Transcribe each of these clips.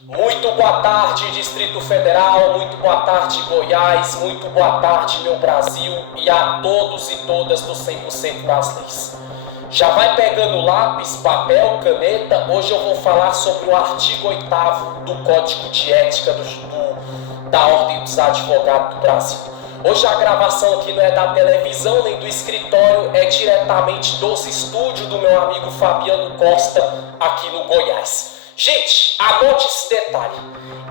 Muito boa tarde, Distrito Federal, muito boa tarde, Goiás, muito boa tarde, meu Brasil, e a todos e todas do 100% nas leis. Já vai pegando lápis, papel, caneta. Hoje eu vou falar sobre o artigo 8º do Código de Ética da Ordem dos Advogados do Brasil. Hoje a gravação aqui não é da televisão nem do escritório, é diretamente dos estúdios do meu amigo Fabiano Costa, aqui no Goiás. Gente, anote esse detalhe.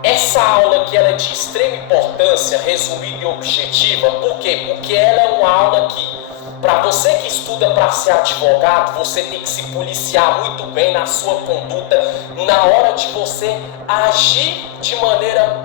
Essa aula aqui ela é de extrema importância, resumida e objetiva. Por quê? Porque ela é uma aula que, para você que estuda para ser advogado, você tem que se policiar muito bem na sua conduta, na hora de você agir de maneira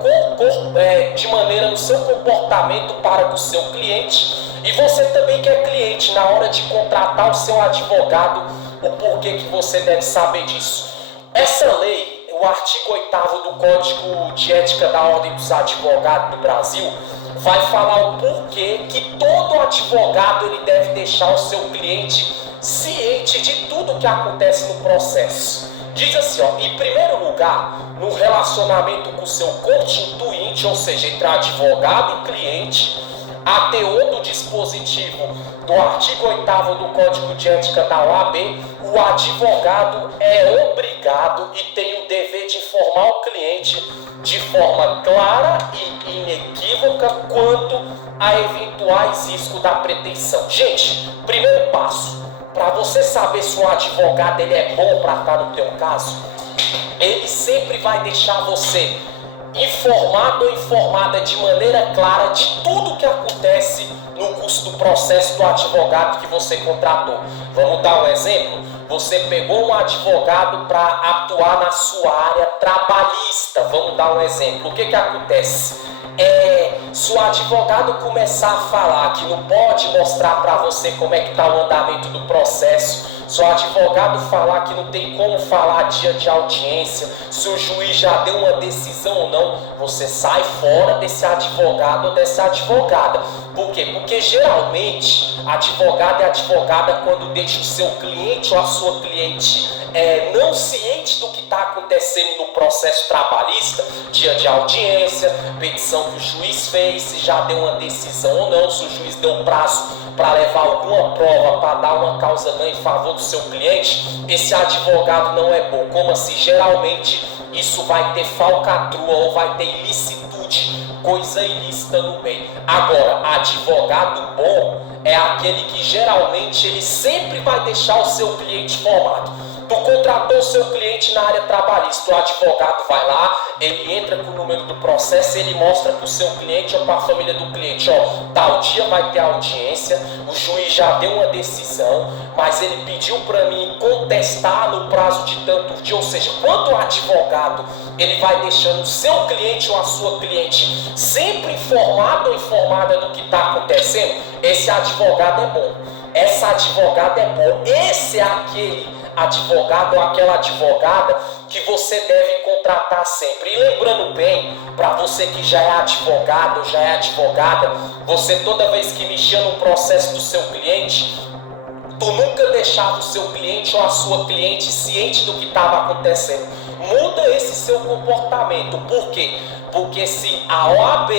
no seu comportamento para com o seu cliente. E você também que é cliente, na hora de contratar o seu advogado, o porquê que você deve saber disso. Essa lei, o artigo 8º do Código de Ética da Ordem dos Advogados do Brasil, vai falar o porquê que todo advogado ele deve deixar o seu cliente ciente de tudo que acontece no processo. Diz assim, em primeiro lugar, no relacionamento com o seu constituinte, ou seja, entre advogado e cliente, a teor do dispositivo do artigo 8º do Código de Ética da OAB, o advogado é obrigado e tem o dever de informar o cliente de forma clara e inequívoca quanto a eventuais riscos da pretensão. Gente, primeiro passo, para você saber se o advogado ele é bom para estar no teu caso, ele sempre vai deixar você informado ou informada de maneira clara de tudo que acontece no curso do processo do advogado que você contratou. Vamos dar um exemplo? Você pegou um advogado para atuar na sua área trabalhista. Vamos dar um exemplo. O que acontece? Se o advogado começar a falar que não pode mostrar para você como é que está o andamento do processo, se o advogado falar que não tem como falar dia de audiência, se o juiz já deu uma decisão ou não, você sai fora desse advogado ou dessa advogada. Por quê? Porque geralmente advogado e advogada, quando deixa o seu cliente ou a sua cliente não ciente do que está acontecendo no processo trabalhista, dia de audiência, petição que o juiz fez, se já deu uma decisão ou não, se o juiz deu prazo para levar alguma prova para dar uma causa-ganha em favor do seu cliente, esse advogado não é bom. Como assim? Geralmente isso vai ter falcatrua ou vai ter ilicitude, coisa ilícita no meio. Agora, advogado bom é aquele que geralmente ele sempre vai deixar o seu cliente informado. Tu contratou o seu cliente na área trabalhista, o advogado vai lá, ele entra com o número do processo, ele mostra para o seu cliente ou para a família do cliente, tal dia vai ter audiência, o juiz já deu uma decisão, mas ele pediu para mim contestar no prazo de tantos dias, ou seja, quando o advogado ele vai deixando o seu cliente ou a sua cliente sempre informado ou informada do que está acontecendo, esse advogado é bom, essa advogada é bom, esse é aquele advogado ou aquela advogada que você deve contratar sempre. E lembrando bem, para você que já é advogado ou já é advogada, você toda vez que mexia no processo do seu cliente, tu nunca deixava o seu cliente ou a sua cliente ciente do que estava acontecendo. Muda esse seu comportamento. Por quê? Porque se a OAB,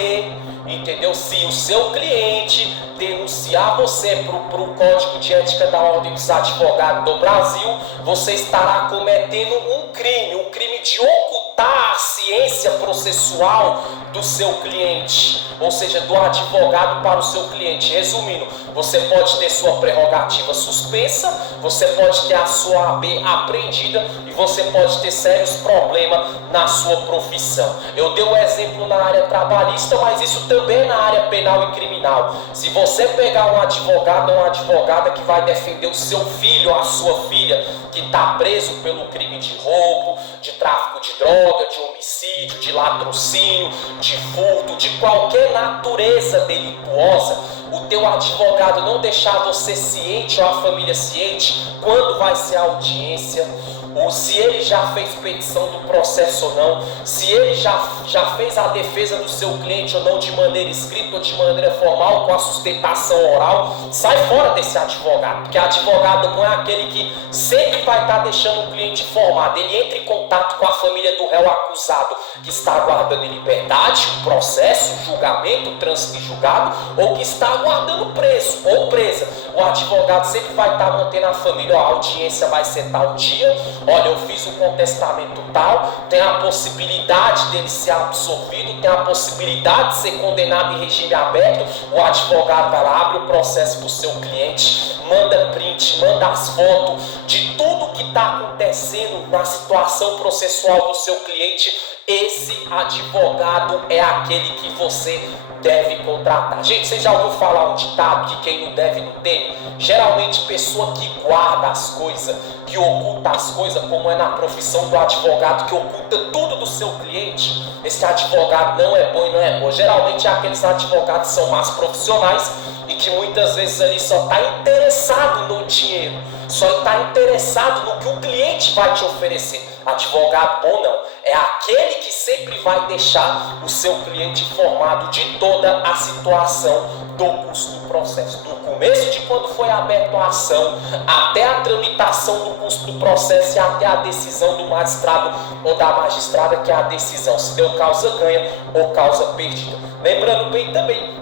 entendeu? Se o seu cliente denunciar você para o Código de Ética da Ordem dos Advogados do Brasil, você estará cometendo um crime de ocultar a ciência processual do seu cliente, ou seja, do advogado para o seu cliente. Resumindo, você pode ter sua prerrogativa suspensa, você pode ter a sua AB apreendida e você pode ter sérios problemas na sua profissão. Eu dei um exemplo na área trabalhista, mas isso também é na área penal e criminal. Se você pegar um advogado ou uma advogada que vai defender o seu filho ou a sua filha que está preso pelo crime de roubo, de tráfico de droga, de homicídio, de latrocínio, de furto, de qualquer natureza delituosa, o teu advogado não deixar você ciente ou a família ciente quando vai ser a audiência, ou se ele já fez petição do processo ou não, se ele já fez a defesa do seu cliente ou não de maneira escrita ou de maneira formal, com a sustentação oral. Sai fora desse advogado, porque advogado bom é aquele que sempre vai estar deixando o cliente informado. Ele entra em contato com a família do réu acusado, que está aguardando em liberdade, o processo, o julgamento, o trânsito em julgado, ou que está aguardando preso ou presa. O advogado sempre vai estar mantendo a família, ó, a audiência vai ser tal dia, olha, eu fiz o contestamento tal, tem a possibilidade dele ser absorvido, tem a possibilidade de ser condenado em regime aberto. O advogado vai lá, abre o processo para o seu cliente, manda print, manda as fotos de tudo que está acontecendo na situação processual do seu cliente. Esse advogado é aquele que você deve contratar. Gente, você já ouviu falar um ditado que quem não deve não tem? Geralmente pessoa que guarda as coisas, que oculta as coisas, como é na profissão do advogado, que oculta tudo do seu cliente, esse advogado não é bom e não é bom. Geralmente aqueles advogados são mais profissionais e que muitas vezes ali só está interessado no dinheiro, só está interessado no que o cliente vai te oferecer. Advogado bom não, é aquele que sempre vai deixar o seu cliente informado de toda a situação do custo do processo, do começo de quando foi aberta a ação, até a tramitação do custo do processo e até a decisão do magistrado ou da magistrada, que é a decisão se deu causa ganha ou causa perdida. Lembrando bem também,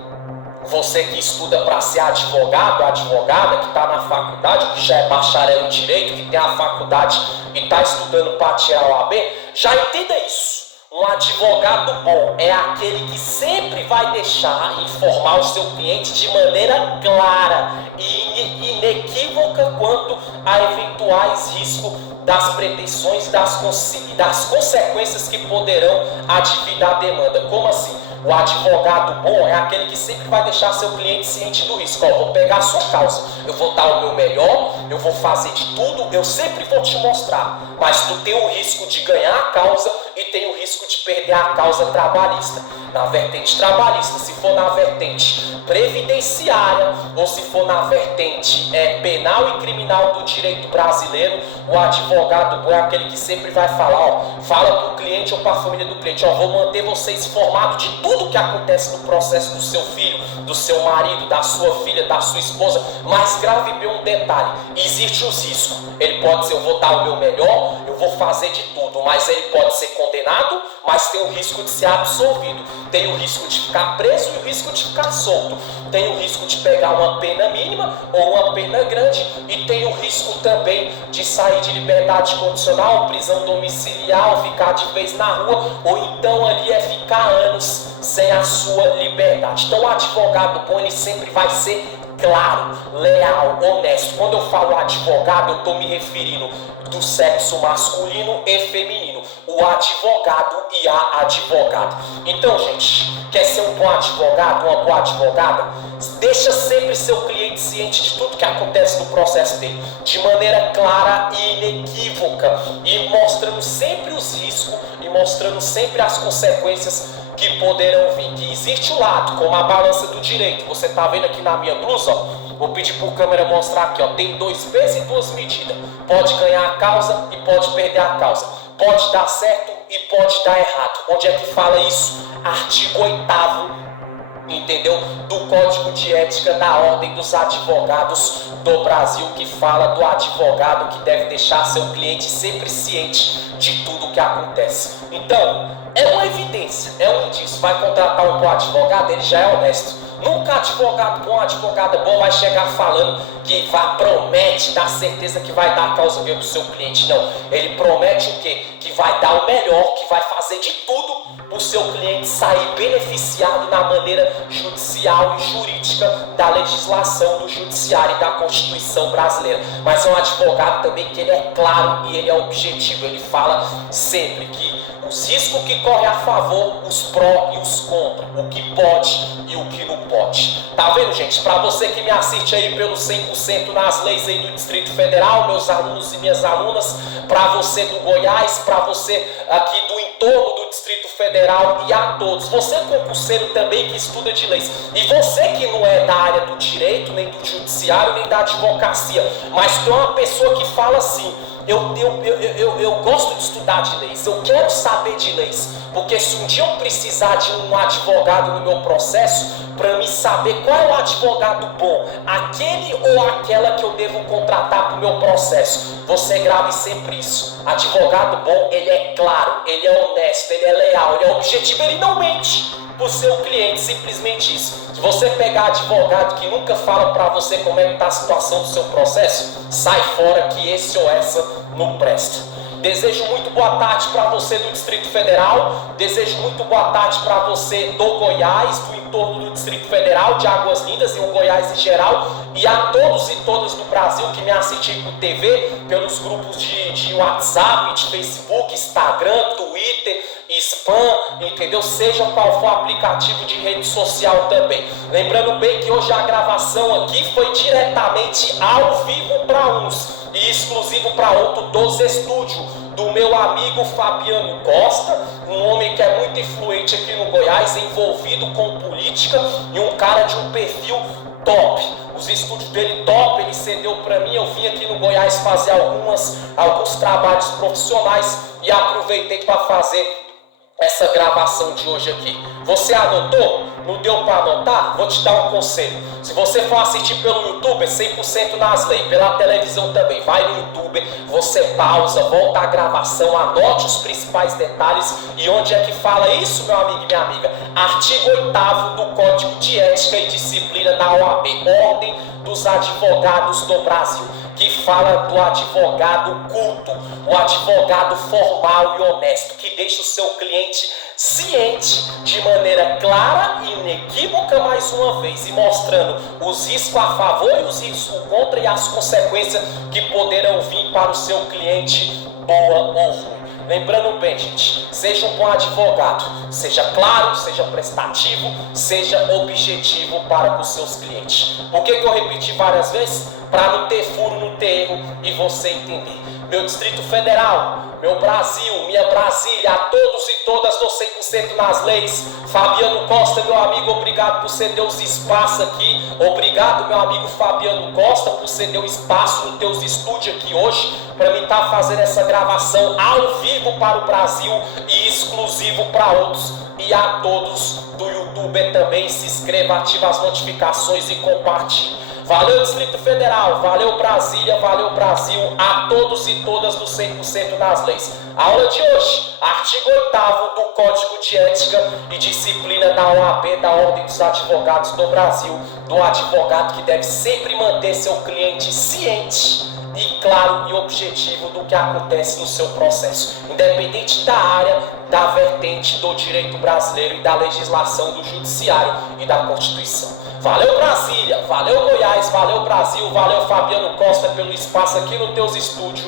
você que estuda para ser advogado, advogada, que está na faculdade, que já é bacharel em direito, que tem a faculdade e está estudando para tirar o OAB, já entenda isso. Um advogado bom é aquele que sempre vai deixar informar o seu cliente de maneira clara e inequívoca quanto a eventuais riscos das pretensões e das consequências que poderão advir da demanda. Como assim? O advogado bom é aquele que sempre vai deixar seu cliente ciente do risco. Ó, vou pegar a sua causa, eu vou dar o meu melhor, eu vou fazer de tudo, eu sempre vou te mostrar. Mas tu tem o risco de ganhar a causa e tem o risco de perder a causa trabalhista. Na vertente trabalhista, se for na vertente previdenciária ou se for na vertente penal e criminal do direito brasileiro, o advogado bom é aquele que sempre vai falar, ó, fala para o cliente ou para a família do cliente, ó, vou manter vocês informados de tudo que acontece no processo do seu filho, do seu marido, da sua filha, da sua esposa. Mas grave bem um detalhe, existe os riscos. Ele pode dizer, eu vou dar o meu melhor, eu vou fazer de tudo, mas ele pode ser condenado, mas tem o risco de ser absolvido, tem o risco de ficar preso e o risco de ficar solto, tem o risco de pegar uma pena mínima ou uma pena grande e tem o risco também de sair de liberdade condicional, prisão domiciliar, ou ficar de vez na rua, ou então ali ficar anos sem a sua liberdade. Então o advogado bom, ele sempre vai ser claro, leal, honesto. Quando eu falo advogado, eu estou me referindo do sexo masculino e feminino, o advogado e a advogada. Então, gente, quer ser um bom advogado, uma boa advogada? Deixa sempre seu cliente ciente de tudo que acontece no processo dele, de maneira clara e inequívoca, e mostrando sempre os riscos e mostrando sempre as consequências que poderão vir, que existe um lado, como a balança do direito. Você está vendo aqui na minha blusa, ó, vou pedir para o câmera mostrar aqui, ó, tem 2 pesos e 2 medidas. Pode ganhar a causa e pode perder a causa. Pode dar certo e pode dar errado. Onde é que fala isso? Artigo 8º, entendeu? Do Código de Ética da Ordem dos Advogados do Brasil, que fala do advogado que deve deixar seu cliente sempre ciente de tudo que acontece. Então, é uma evidência, é um indício. Vai contratar um bom advogado, ele já é honesto. Nunca advogado bom, advogada bom vai chegar falando que promete, dá certeza que vai dar a causa ganha para o seu cliente. Não, ele promete o quê? Que vai dar o melhor, que vai fazer de tudo para o seu cliente sair beneficiado na maneira judicial e jurídica da legislação do judiciário e da Constituição brasileira. Mas é um advogado também que ele é claro e ele é objetivo. Ele fala sempre que os riscos que correm a favor, os pró e os contra, o que pode e o que não pode. Tá vendo, gente? Para você que me assiste aí pelo 100% nas leis aí do Distrito Federal, meus alunos e minhas alunas, para você do Goiás, para você aqui do entorno do Distrito Federal e a todos. Você concurseiro também que estuda de leis. E você que não é da área do direito, nem do judiciário, nem da advocacia, mas tu é uma pessoa que fala assim, eu gosto de estudar de leis, eu quero saber de leis, porque se um dia eu precisar de um advogado no meu processo, para me saber qual é o advogado bom, aquele ou aquela que eu devo contratar para o meu processo, você grave sempre isso. Advogado bom, ele é claro, ele é honesto, ele é leal, ele é objetivo, ele não mente para o seu cliente, simplesmente isso. Se você pegar advogado que nunca fala para você como é que está a situação do seu processo, sai fora, que esse ou essa não presta. Desejo muito boa tarde para você do Distrito Federal, desejo muito boa tarde para você do Goiás, do entorno do Distrito Federal, de Águas Lindas e o Goiás em geral, e a todos e todas do Brasil que me assistem por TV, pelos grupos de WhatsApp, de Facebook, Instagram, Twitter, spam, entendeu? Seja qual for o aplicativo de rede social também. Lembrando bem que hoje a gravação aqui foi diretamente ao vivo para uns e exclusivo para outro dos estúdios do meu amigo Fabiano Costa, um homem que é muito influente aqui no Goiás, envolvido com política e um cara de um perfil top. Os estúdios dele top, ele cedeu para mim, eu vim aqui no Goiás fazer alguns trabalhos profissionais e aproveitei para fazer essa gravação de hoje aqui. Você anotou? Não deu para anotar? Vou te dar um conselho. Se você for assistir pelo YouTube, é 100% nas leis. Pela televisão também. Vai no YouTube, você pausa, volta a gravação, anote os principais detalhes. E onde é que fala isso, meu amigo e minha amiga? Artigo 8º do Código de Ética e Disciplina da OAB, Ordem dos Advogados do Brasil, que fala do advogado culto, o advogado formal e honesto, que deixa o seu cliente ciente de maneira clara e inequívoca mais uma vez, e mostrando os riscos a favor e os riscos contra e as consequências que poderão vir para o seu cliente, boa ou ruim. Lembrando bem, gente, seja um bom advogado, seja claro, seja prestativo, seja objetivo para com os seus clientes. Por que eu repeti várias vezes? Para não ter furo, não ter erro e você entender. Meu Distrito Federal, meu Brasil, minha Brasília, a todos e todas do 100% nas leis. Fabiano Costa, meu amigo, obrigado por ceder os espaços aqui. Obrigado, meu amigo Fabiano Costa, por ceder o espaço nos teus estúdios aqui hoje, para mim estar fazendo essa gravação ao vivo para o Brasil e exclusivo para outros. E a todos do YouTube também, se inscreva, ative as notificações e compartilhe. Valeu Distrito Federal, valeu Brasília, valeu Brasil, a todos e todas do 100% nas leis. A aula de hoje, artigo 8º do Código de Ética e Disciplina da OAB, da Ordem dos Advogados do Brasil, do advogado que deve sempre manter seu cliente ciente e claro e objetivo do que acontece no seu processo, independente da área, da vertente do direito brasileiro e da legislação do judiciário e da Constituição. Valeu Brasília, valeu Goiás, valeu Brasil, valeu Fabiano Costa pelo espaço aqui nos teus estúdios.